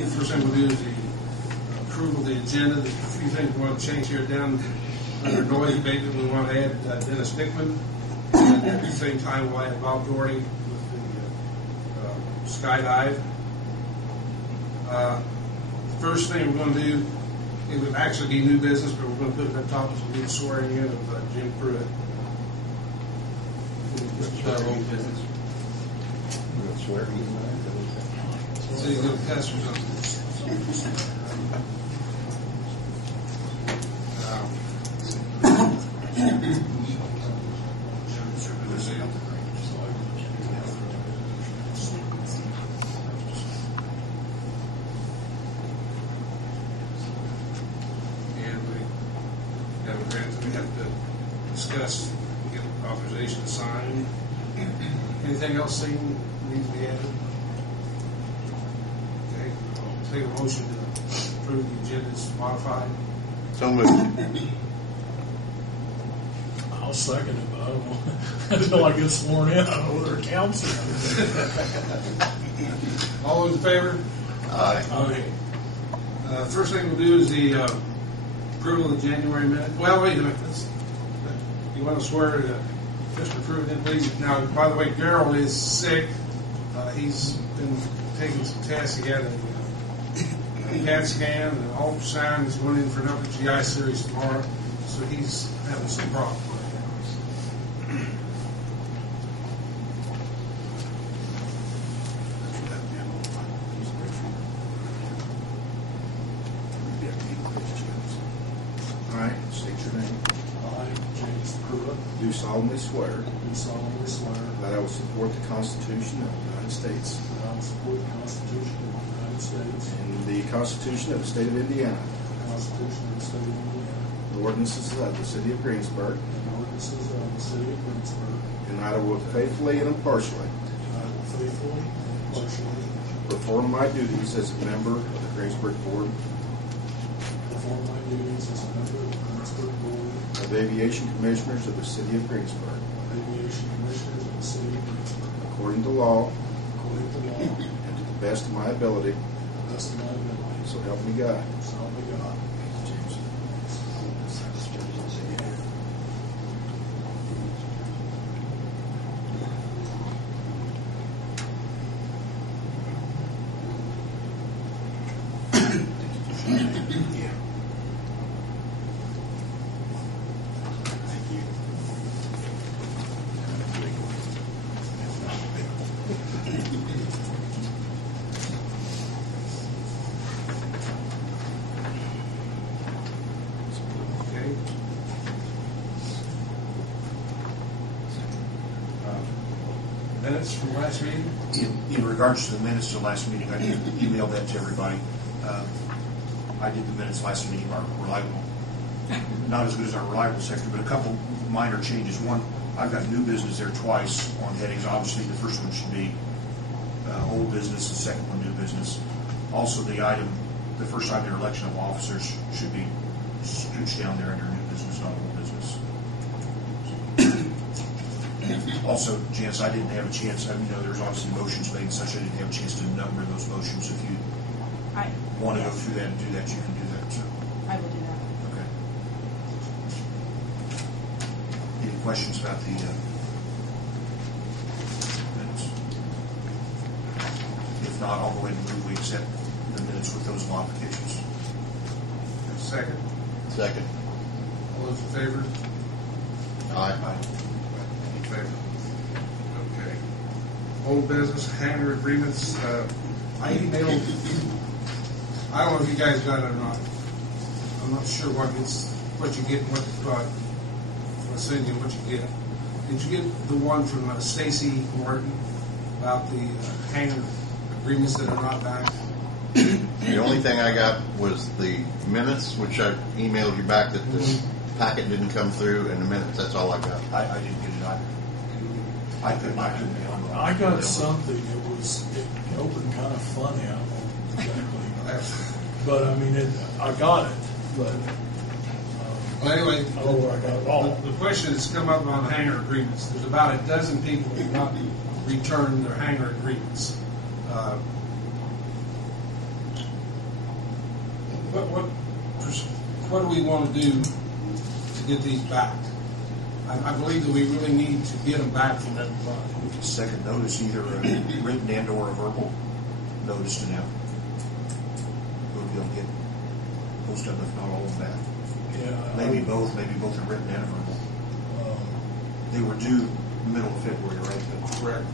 first thing we'll do is the approval of the agenda. There's a few things we want to change here down under noise abatement. We want to add Dennis Dickman. And at the same time, we'll add Bob Doherty with the skydive. First thing we're going to do, it would actually be new business, but we're going to put it at the top as we do the swearing in of Jim Pruitt. Old business. We'll swear you. So you go test or something. We have to discuss, get authorization to sign. Anything else seen needs to be added? Okay, I'll take a motion to approve the agenda as modified. So moved. I'll second it, but I don't know. Until I get sworn in, I don't know whether it counts. All those in favor? Aye. Okay. First thing we'll do is the approval of the January minute. Well, wait a minute. You want to swear to Mr. Pruitt in, please? Now, by the way, Gerald is sick. He's been taking some tests. He had a CAT scan and an ultrasound. He's going in for an upper GI series tomorrow, so he's having some problems right now. All right, state your name. I, James Pruitt, Do solemnly swear do solemnly swear that I will support the Constitution of the United States that I will support the Constitution of the United States and the Constitution of the State of Indiana, the Constitution of the State of Indiana, the ordinances of the City of Greensburg, and the ordinances of the City of Greensburg, and that I will faithfully and impartially and I will faithfully and impartially perform my duties as a member of the Greensburg Board perform my duties as a member of the Greensburg Board of Aviation Commissioners of the City of Greensburg, of Aviation Commissioners of the City of Greensburg, according to law according to law, and and to the best of my ability, to the best of my ability. so help me God. So help me God. Okay. Minutes from last meeting? In regards to the minutes of the last meeting, I emailed that to everybody. I did the minutes last meeting, our reliable, not as good as our reliable sector, but a couple minor changes. One, I've got new business there twice on headings. Obviously, the first one should be old business, the second one new business. Also, the first item, their election of officers, should be scooched down there under new business, not old business. Also, Janice, I didn't have a chance, there's obviously motions made and such, I didn't have a chance to number those motions. If you want to go through that and do that, you can do that. So, I will do that. okay. Any questions about the minutes? If not, I'll go ahead and move we accept the minutes with those modifications. Second. Second. All those in favor? Aye. In favor. Okay. Old business, hangar agreements. I emailed, I don't know if you guys got it or not. I'm not sure what you get and what you got. I'll send you what you get. Did you get the one from Stacy Martin about the hangar agreements that are not back? The only thing I got was the minutes, which I emailed you back that the packet didn't come through, and the minutes. That's all I got. I didn't get it either. I couldn't be on the I got something. It opened kind of funny. I don't know exactly. But I mean, I got it. But Well, anyway, I don't know where I got it all. the question that's come up on hangar agreements. There's about a dozen people who have not returned their hangar agreements. what do we want to do to get these back? I believe that we really need to get them back from everybody. Second notice, either a written and or a verbal notice to them. We'll be able to get most of them, if not all of them back. Yeah. Maybe both a written and a verbal. They were due middle of February, right? Correct.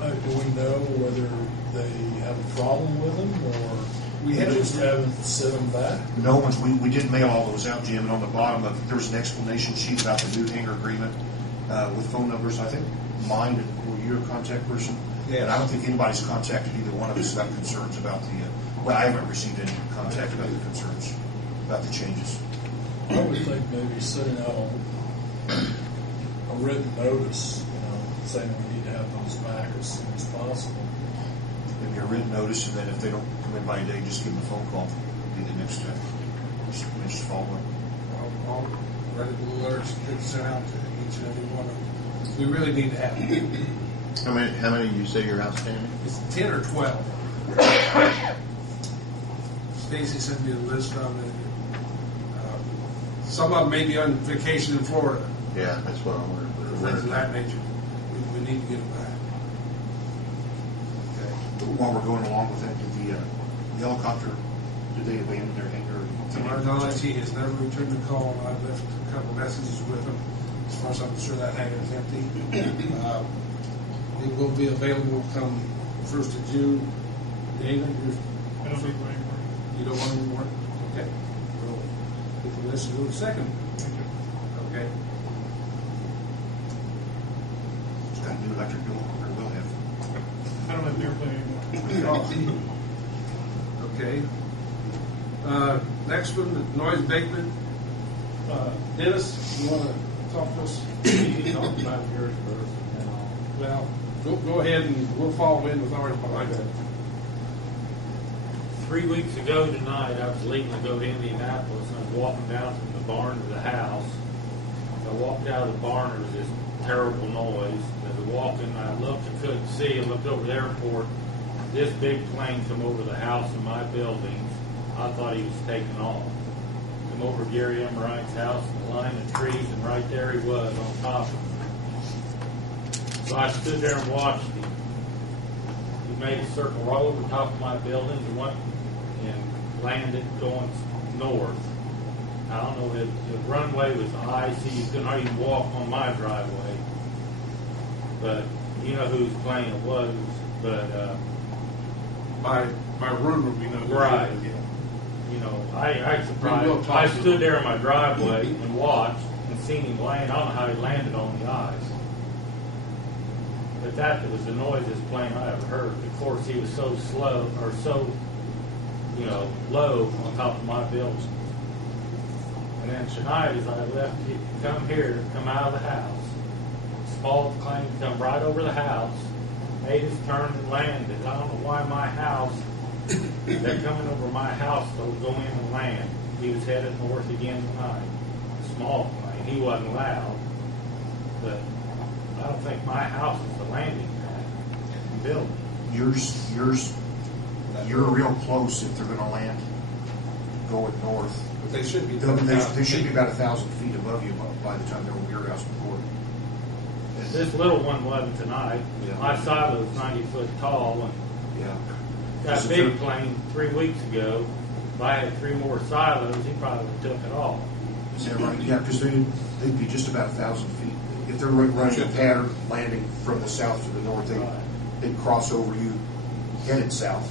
Do we know whether they have a problem with them, or We we haven't- just haven't sent them back? No one's, we did mail all those out, Jim, and on the bottom of it, there was an explanation sheet about the new hangar agreement with phone numbers. I think mine, were you a contact person? Yeah. And I don't think anybody's contacted either one of us about concerns about the, well, I haven't received any contact about the concerns, about the changes. I would think maybe sending out a written notice, saying we need to have those back as soon as possible. Maybe a written notice, and then if they don't come in by a day, just give them a phone call. Be the next step. Just follow up. I'll write a little letter sent out to each and every one of them. We really need to have it. How many you say you're outstanding? It's 10 or 12. Stacy sent me a list of them. Some of them may be on vacation in Florida. Yeah, that's what I wondered. Things of that nature. We need to get them back. While we're going along with that, did the helicopter, did they abandon their hangar? To my knowledge, he has never returned the call. I've left a couple messages with him. As far as I'm sure that hangar is empty. It will be available come 1st of June. Dana, I don't think we're anymore. you don't want any more? Okay. We'll get the list and go to second. Okay. It's got a new electric bill, or will have. I don't have the airplane anymore. Okay. Next one, the noise abatement. Dennis, you want to talk to us? Talk about yours first, and then I'll. Well, go ahead and we'll follow in with ours behind it. 3 weeks ago tonight, I was leaving to go to Indianapolis, and I was walking down from the barn to the house. As I walked out of the barn, there was this terrible noise. As I walked in, I looked and couldn't see. I looked over the airport. This big plane come over the house in my buildings. I thought he was taking off. Come over Gary M. Wright's house, in the line of trees, and right there he was on top of me. So I stood there and watched him. He made a circle right over the top of my building. He went and landed going north. I don't know, the runway was icy. You couldn't even walk on my driveway. But you know whose plane it was. But By rumor, we know. right, you know, I surprised. I stood there in my driveway and watched and seen him land. I don't know how he landed on the ice. But that was the noisiest plane I ever heard. Of course, he was so slow, or so, low on top of my building. And then tonight, as I left, he come out of the house. Small plane come right over the house, made his turn and landed. I don't know why my house, they're coming over my house to go in and land. He was headed north again tonight. Small plane. He wasn't loud, but I don't think my house is the landing pad. Building. You're real close if they're gonna land going north. But they should be. They should be about 1,000 feet above you by the time they're over your house before. This little one wasn't tonight. Yeah. My silo was 90 foot tall, and Yeah. that big plane 3 weeks ago, if I had 3 more silos, he probably would have took it all. Is that right? Yeah, because they'd be just about 1,000 feet. If they're running a pattern landing from the south to the north, they'd cross over you, headed south,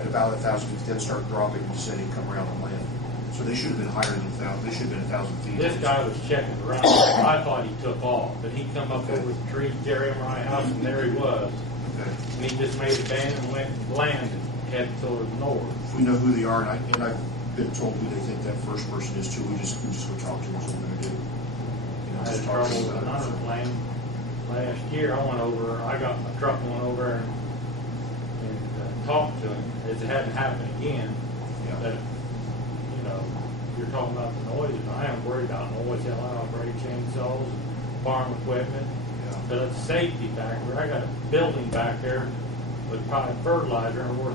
at about 1,000 feet, then start dropping and descending, come around and land. So they should have been higher than 1,000. They should have been 1,000 feet. This guy was checking around. I thought he took off, but he come up over the tree, Jerry and my house, and there he was. Okay. And he just made a bend and went and landed, headed toward the north. If we know who they are, and I've been told who they think that first person is too, we just go talk to them. That's what we're going to do. I had trouble with another plane last year. I got my truck went over and talked to him. It hadn't happened again. Yeah. But, you're talking about the noise, and I am worried about noise. I operate chainsaws and farm equipment. Yeah. But it's a safety factor. I got a building back there with probably fertilizer and we're